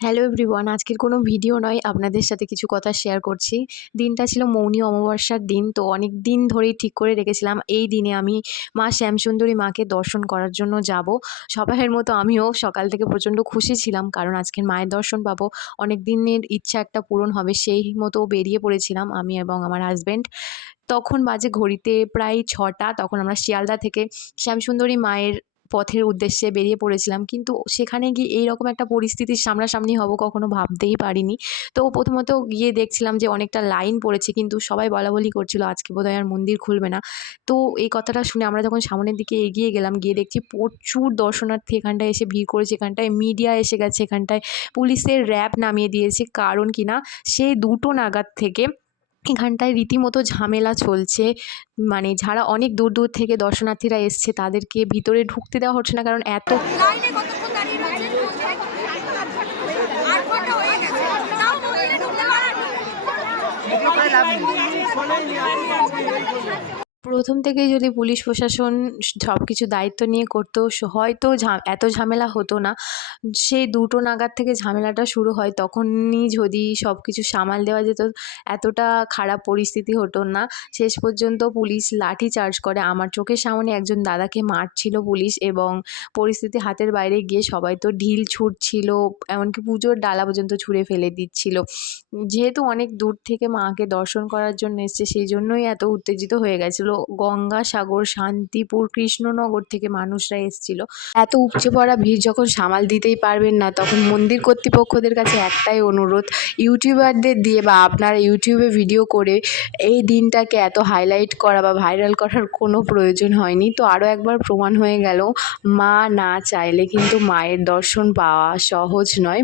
Hello everyone, আজকের কোনো video নয়, আপনাদের সাথে কিছু কথা শেয়ার করছি। দিনটা ছিল মৌনী অমাবস্যার দিন। তো অনেক দিন ধরেই ঠিক করে রেখেছিলাম এই দিনে আমি মা শ্যামসুন্দরী মাকে দর্শন করার জন্য যাব। সবাইয়ের মতো আমিও সকাল থেকে প্রচণ্ড খুশি ছিলাম, কারণ আজকের মায়ের দর্শন পাবো। অনেক দিনের ইচ্ছা একটা পূরণ হবে, সেই মতো বেরিয়ে পড়েছিলাম আমি এবং আমার হাসব্যান্ড। তখন বাজে ঘড়িতে প্রায় ৬টা। তখন আমরা শিয়ালদা থেকে শ্যামসুন্দরী মায়ের পথের উদ্দেশ্যে বেরিয়ে পড়েছিলাম। কিন্তু সেখানে গিয়ে এইরকম একটা পরিস্থিতির সামনাসামনি হব কখনো ভাবতেই পারিনি। তো প্রথমত গিয়ে দেখছিলাম যে অনেকটা লাইন পড়েছে, কিন্তু সবাই বলাবলি করছিল আজকে বোধহয় আর মন্দির খুলবে না। তো এই কথাটা শুনে আমরা যখন সামনের দিকে এগিয়ে গেলাম, গিয়ে দেখছি প্রচুর দর্শনার্থী এখানটায় এসে ভিড় করেছে। এখানটায় মিডিয়া এসে গেছে, এখানটায় পুলিশের র‍্যাব নামিয়ে দিয়েছে। কারণ কিনা সেই ২টো নাগাদ থেকে এখানটায় রীতিমতো ঝামেলা চলছে। মানে যারা অনেক দূর দূর থেকে দর্শনার্থীরা এসছে তাদেরকে ভিতরে ঢুকতে দেওয়া হচ্ছে না, কারণ এত লাইনে কতক্ষণ দাঁড়িয়ে রয়েছেন? ৮ ঘন্টা হয়ে গেছে। তাও মন্দিরে ঢুকতে পারেন না। প্রথম থেকেই যদি পুলিশ প্রশাসন সব কিছু দায়িত্ব নিয়ে করতো, হয়তো এত ঝামেলা হতো না। সেই ২টো নাগাদ থেকে ঝামেলাটা শুরু হয়, তখনই যদি সব কিছু সামাল দেওয়া যেত, এতটা খারাপ পরিস্থিতি হতো না। শেষ পর্যন্ত পুলিশ লাঠি চার্জ করে। আমার চোখের সামনে একজন দাদাকে মারছিল পুলিশ, এবং পরিস্থিতি হাতের বাইরে গিয়ে সবাই তো ঢিল ছুঁড়ছিল, এমনকি পুজোর ডালা পর্যন্ত ছুঁড়ে ফেলে দিচ্ছিল। যেহেতু অনেক দূর থেকে মাকে দর্শন করার জন্য এসছে, সেই জন্যই এত উত্তেজিত হয়ে গেছিলো। গঙ্গাসাগর, শান্তিপুর, কৃষ্ণনগর থেকে মানুষরা এসছিল। এত উপচে পড়া ভিড় যখন সামাল দিতেই পারবেন না, তখন মন্দির কর্তৃপক্ষদের কাছে একটাই অনুরোধ, ইউটিউবারদের দিয়ে বা আপনারা ইউটিউবে ভিডিও করে এই দিনটাকে এত হাইলাইট করা বা ভাইরাল করার কোনো প্রয়োজন হয়নি। তো আরও একবার প্রমাণ হয়ে গেল, মা না চাইলে কিন্তু মায়ের দর্শন পাওয়া সহজ নয়।